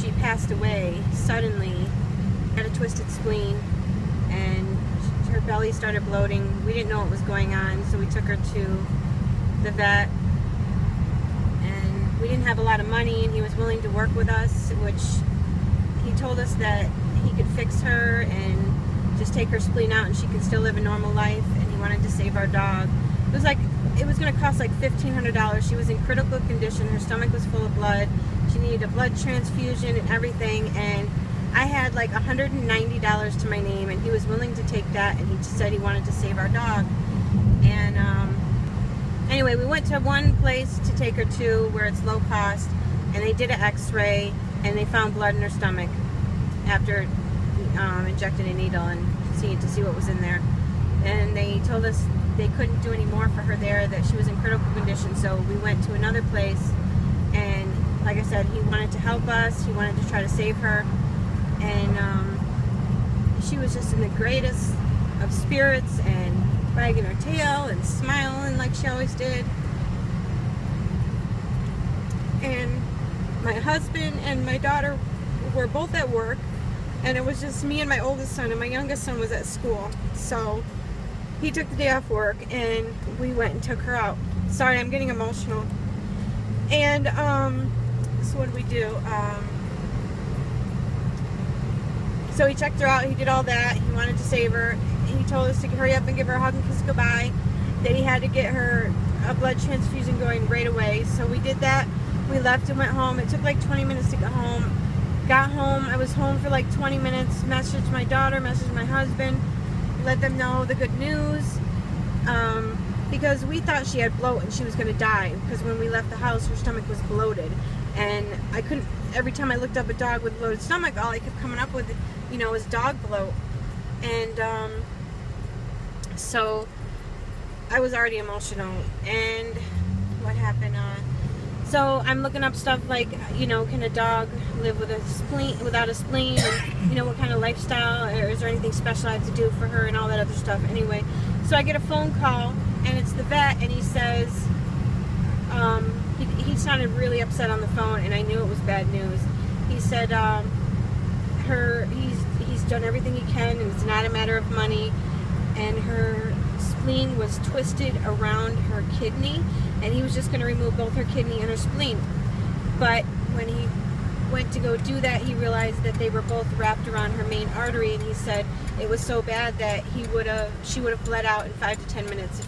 She passed away suddenly, had a twisted spleen, and her belly started bloating. We didn't know what was going on, so we took her to the vet, and we didn't have a lot of money, and he was willing to work with us, which he told us that he could fix her and just take her spleen out and she could still live a normal life, and he wanted to save our dog. It was going to cost like $1,500. She was in critical condition. Her stomach was full of blood. She needed a blood transfusion and everything, and I had like $190 to my name, and he was willing to take that, and he just said he wanted to save our dog. And anyway, we went to one place to take her to where it's low cost, and they did an x-ray, and they found blood in her stomach after injecting a needle and to see what was in there. And they told us they couldn't do any more for her there, that she was in critical condition. So we went to another place, and like I said, he wanted to help us. He wanted to try to save her, and she was just in the greatest of spirits and wagging her tail and smiling like she always did. And my husband and my daughter were both at work, and it was just me and my oldest son, and my youngest son was at school. So he took the day off work, and we went and took her out. Sorry, I'm getting emotional. And so what did we do? So he checked her out. He did all that. He wanted to save her. He told us to hurry up and give her a hug and kiss goodbye. That he had to get her a blood transfusion going right away. So we did that. We left and went home. It took like 20 minutes to get home. Got home. I was home for like 20 minutes. Messaged my daughter, messaged my husband, let them know the good news, because we thought she had bloat and she was going to die, because when we left the house her stomach was bloated, and I couldn't, every time I looked up a dog with a bloated stomach, all I kept coming up with, you know, was dog bloat. And so I was already emotional. And what happened, So I'm looking up stuff like, you know, can a dog live with a spleen, without a spleen, and, you know, what kind of lifestyle, or is there anything special I have to do for her, and all that other stuff. Anyway, so I get a phone call, and it's the vet, and he says, he sounded really upset on the phone, and I knew it was bad news. He said, he's done everything he can, and it's not a matter of money, and her spleen was twisted around her kidney, and he was just going to remove both her kidney and her spleen. But when he went to go do that, he realized that they were both wrapped around her main artery, and he said it was so bad that she would have bled out in 5 to 10 minutes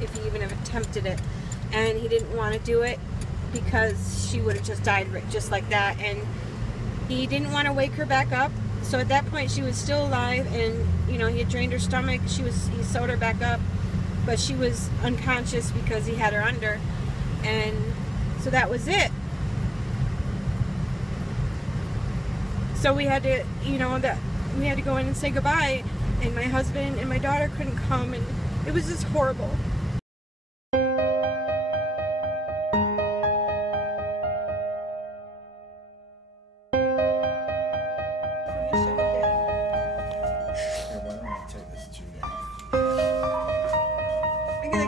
if he even have attempted it. And he didn't want to do it because she would have just died just like that, and he didn't want to wake her back up. So at that point she was still alive, and you know, he had drained her stomach, he sewed her back up, but she was unconscious because he had her under, and so that was it. So we had to, you know, we had to go in and say goodbye, and my husband and my daughter couldn't come, and it was just horrible.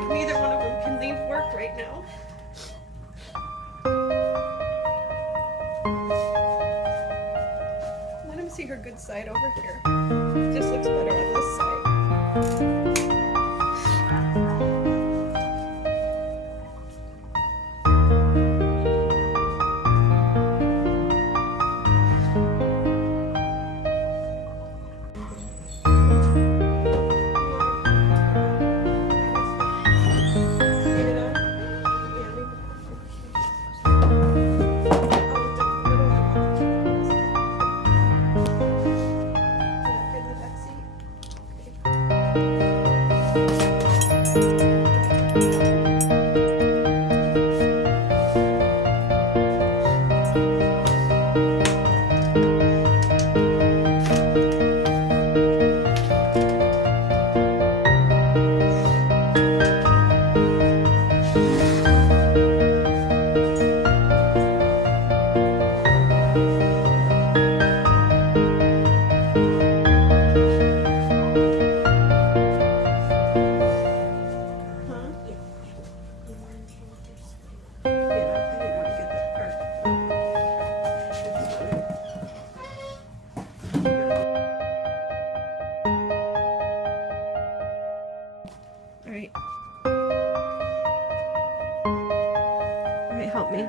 Neither one of them can leave work right now. Let him see her good side over here. Just looks better on this side. Alright, help me.